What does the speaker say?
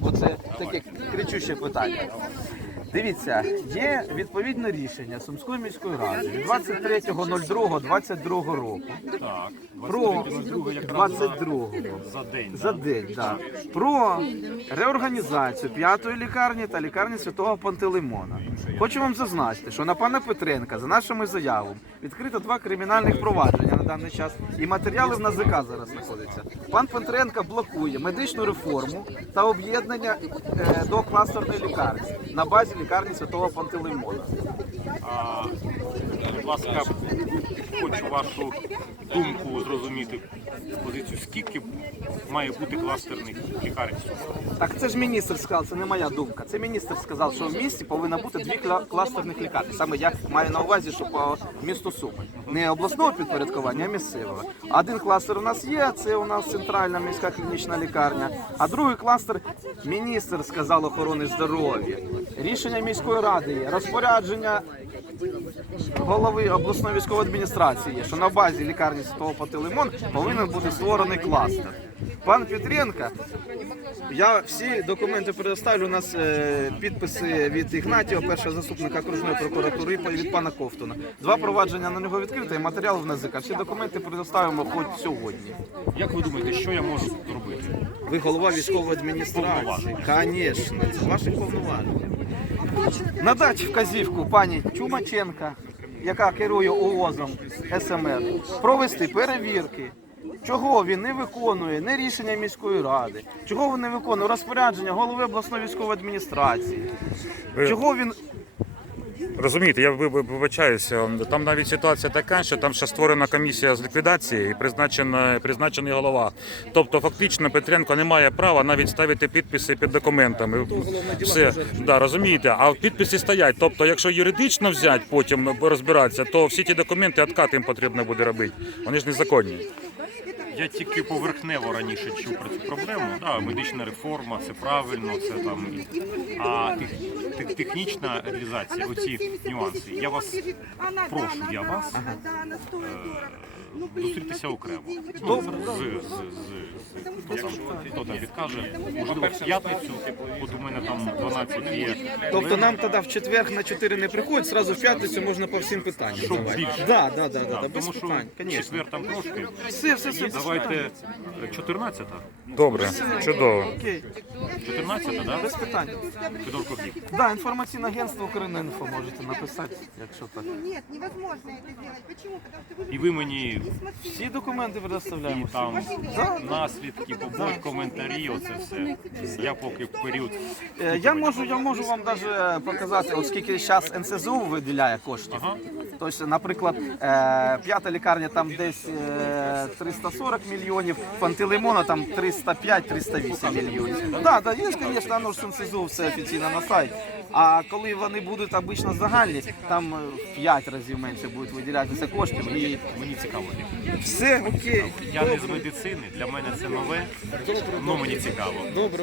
бо це таке кричуще питання. Дивіться, є відповідне рішення Сумської міської ради від 23.02.22 року Так, про 22 якраз 22 за день. за день, да, про реорганізацію п'ятої лікарні та лікарні святого Пантелеймона. Хочу вам зазначити, що на пана Петренка за нашими заявами відкрито два кримінальних провадження на даний час, і матеріали в НАЗК зараз знаходяться. Пан Петренко блокує медичну реформу та об'єднання е, до кластерної лікарні на базі лікарні святого Пантелеймона. Будь ласка, хочу вашу думку зрозуміти позицію. Скільки має бути кластерних лікарень? Так це ж міністр сказав, це не моя думка. Це міністр сказав, що в місті повинно бути дві кластерних лікарні. Саме я маю на увазі, що по місту Суми. Не обласного підпорядкування, а місцевого. Один кластер у нас є, це у нас центральна міська клінічна лікарня. А другий кластер міністр сказав охорони здоров'я. Рішення міської ради є, розпорядження голови обласної військової адміністрації, що на базі лікарні Святого Пантелеймон повинен бути створений кластер. Пан Петренко, я всі документи предоставлю. У нас е, підписи від Ігнатіва, першого заступника окружної прокуратури, і від пана Ковтуна. Два провадження на нього відкрите і матеріал в НАЗК. Всі документи предоставимо хоч сьогодні. Як ви думаєте, що я можу зробити? Ви голова військової адміністрації. Звісно, це ваші повноваження. Надати вказівку пані Чумаченка, яка керує ООЗом СМР, провести перевірки. Чого він не виконує не рішення міської ради, чого він не виконує розпорядження голови обласної військової адміністрації, чого він Розумієте, я ви- ви- вибачаюся. Там навіть ситуація така, що там ще створена комісія з ліквідації і призначена, призначений голова. Тобто, фактично, Петренко не має права навіть ставити підписи під документами. Все, да, розумієте, а в підписі стоять. Тобто, якщо юридично взяти, потім розбиратися, то всі ті документи откат їм потрібно буде робити. Вони ж незаконні. Я тільки поверхнево раніше чув про цю проблему. Да, медична реформа, це правильно, це там. А тех, тех- технічна реалізація, оці нюанси. Я вас прошу, я вас е, зустрітися окремо. Ну, з, з, з, з, хто, там, хто там відкаже, можливо, в п'ятницю, от у мене там 12 є. Тобто нам тоді в четвер на 4 не приходить, зразу в п'ятницю можна по всім питанням. Щоб давати. більше. Да, да, да, да, да, без тому що питань, четвер там трошки. Все, все, все, Давайте 14 Добре, чудово. Окей, 14 да? без питань. Федор Кохів. Да, інформаційне агентство Укрінфо можете написати, якщо так. Ну нет, невозможно это сделать. Почему? Потому что вы І ви мені. Всі документи предоставляємо. там наслідки, побої, коментарі, оце все. Я поки в період. Е, Я можу, я можу вам навіть показати, от скільки зараз НСЗУ виділяє коштів. Ага. Тобто, наприклад, е, п'ята лікарня там десь е, 340 мільйонів, Пантелеймона там 305-308 мільйонів. Так, да, є, звісно, воно ж НСЗУ все офіційно на сайті. А коли вони будуть обично загальні, там е, в 5 разів менше будуть виділятися коштів. І Мені цікаво. все окей. Я не з медицини, для мене це нове, але мені цікаво. Добре,